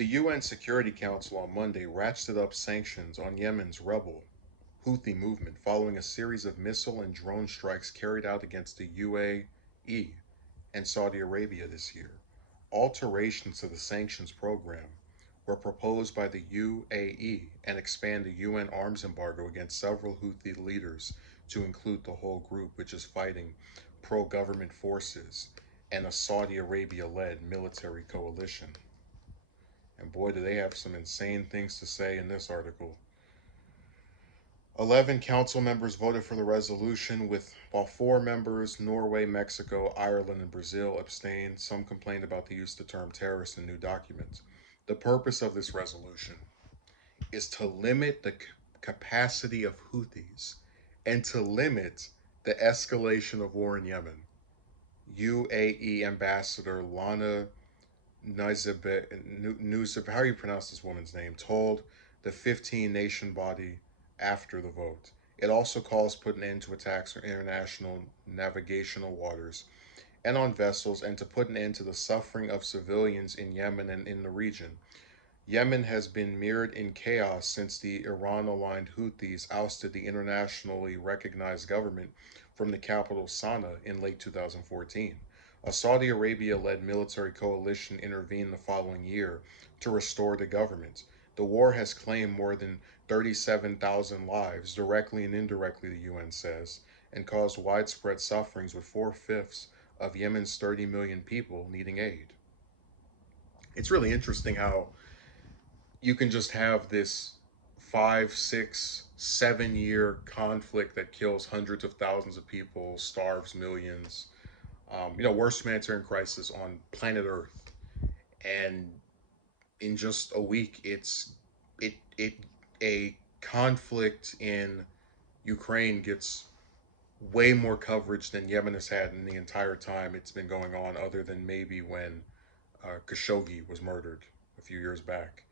The UN Security Council on Monday ratcheted up sanctions on Yemen's rebel Houthi movement following a series of missile and drone strikes carried out against the UAE and Saudi Arabia this year. Alterations to the sanctions program were proposed by the UAE and expand the UN arms embargo against several Houthi leaders to include the whole group, which is fighting pro government forces and a Saudi Arabia led military coalition. And boy, do they have some insane things to say in this article. 11 council members voted for the resolution, while 4 members, Norway, Mexico, Ireland, and Brazil, abstained. Some complained about the use of the term terrorist in new documents. The purpose of this resolution is to limit the capacity of Houthis and to limit the escalation of war in Yemen. UAE Ambassador Lana Nuzib, how do you pronounce this woman's name, told the 15 nation body after the vote. It also calls put an end to attacks on international navigational waters and on vessels and to put an end to the suffering of civilians in Yemen and in the region. Yemen has been mired in chaos since the Iran aligned Houthis ousted the internationally recognized government from the capital Sana'a in late 2014. A Saudi Arabia led military coalition intervened the following year to restore the government. The war has claimed more than 37,000 lives, directly and indirectly, the UN says, and caused widespread sufferings with 4/5 of Yemen's 30 million people needing aid. It's really interesting how you can just have this 5, 6, 7 year conflict that kills hundreds of thousands of people, starves millions, worst humanitarian crisis on planet Earth. And in just a week, it a conflict in Ukraine gets way more coverage than Yemen has had in the entire time it's been going on, other than maybe when Khashoggi was murdered a few years back.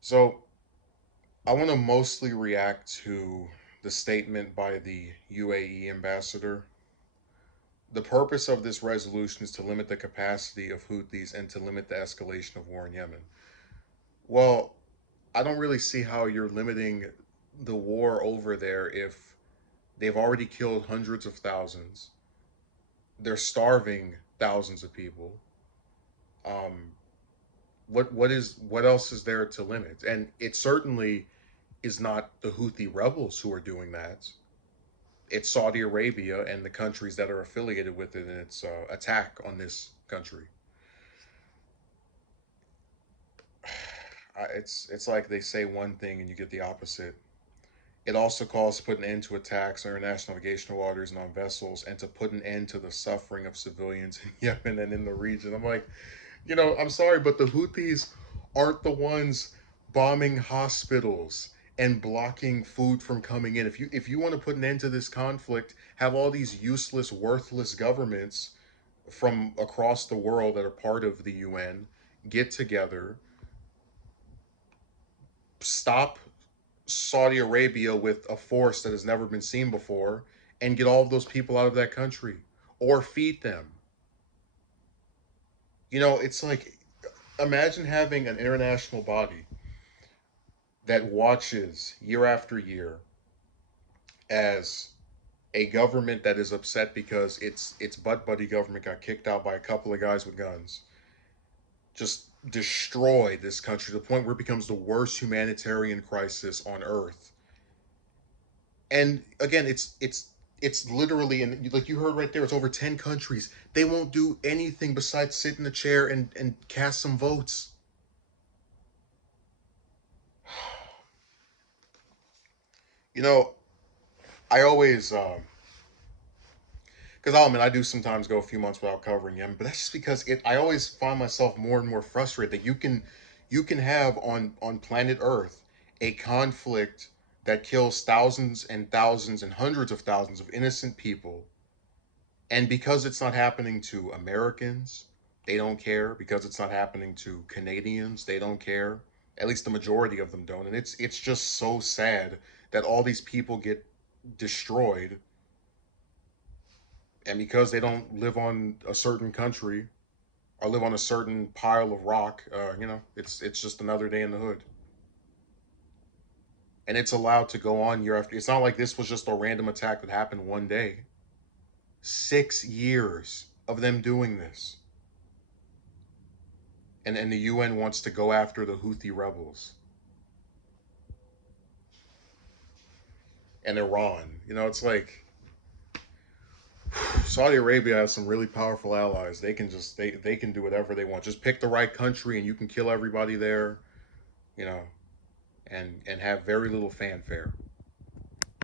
So I want to mostly react to the statement by the UAE ambassador. The purpose of this resolution is to limit the capacity of Houthis and to limit the escalation of war in Yemen. Well, I don't really see how you're limiting the war over there if they've already killed hundreds of thousands. They're starving thousands of people. Um, what else is there to limit? And it certainly is not the Houthi rebels who are doing that. It's Saudi Arabia and the countries that are affiliated with it in its attack on this country. It's like they say one thing and you get the opposite. It also calls to put an end to attacks on international navigational waters and on vessels and to put an end to the suffering of civilians in Yemen and in the region. I'm like, I'm sorry, but the Houthis aren't the ones bombing hospitals and blocking food from coming in. If you want to put an end to this conflict, have all these useless, worthless governments from across the world that are part of the UN get together, stop Saudi Arabia with a force that has never been seen before, and get all of those people out of that country or feed them. It's like, imagine having an international body that watches year after year as a government that is upset because its butt buddy government got kicked out by a couple of guys with guns just destroy this country to the point where it becomes the worst humanitarian crisis on earth. And again, it's literally, and like you heard right there, it's over 10 countries. They won't do anything besides sit in a chair and cast some votes. You know, I always because I'll admit I do sometimes go a few months without covering Yemen, but that's just because I always find myself more and more frustrated that you can have on planet Earth a conflict that kills thousands and thousands and hundreds of thousands of innocent people, and because it's not happening to Americans, they don't care. Because it's not happening to Canadians, they don't care. At least the majority of them don't, and it's just so sad that all these people get destroyed, and because they don't live on a certain country, or live on a certain pile of rock. It's just another day in the hood, and it's allowed to go on year after. It's not like this was just a random attack that happened one day. 6 years of them doing this, and the UN wants to go after the Houthi rebels and Iran. It's like Saudi Arabia has some really powerful allies. They can do whatever they want. Just pick the right country and you can kill everybody there, you know, and have very little fanfare.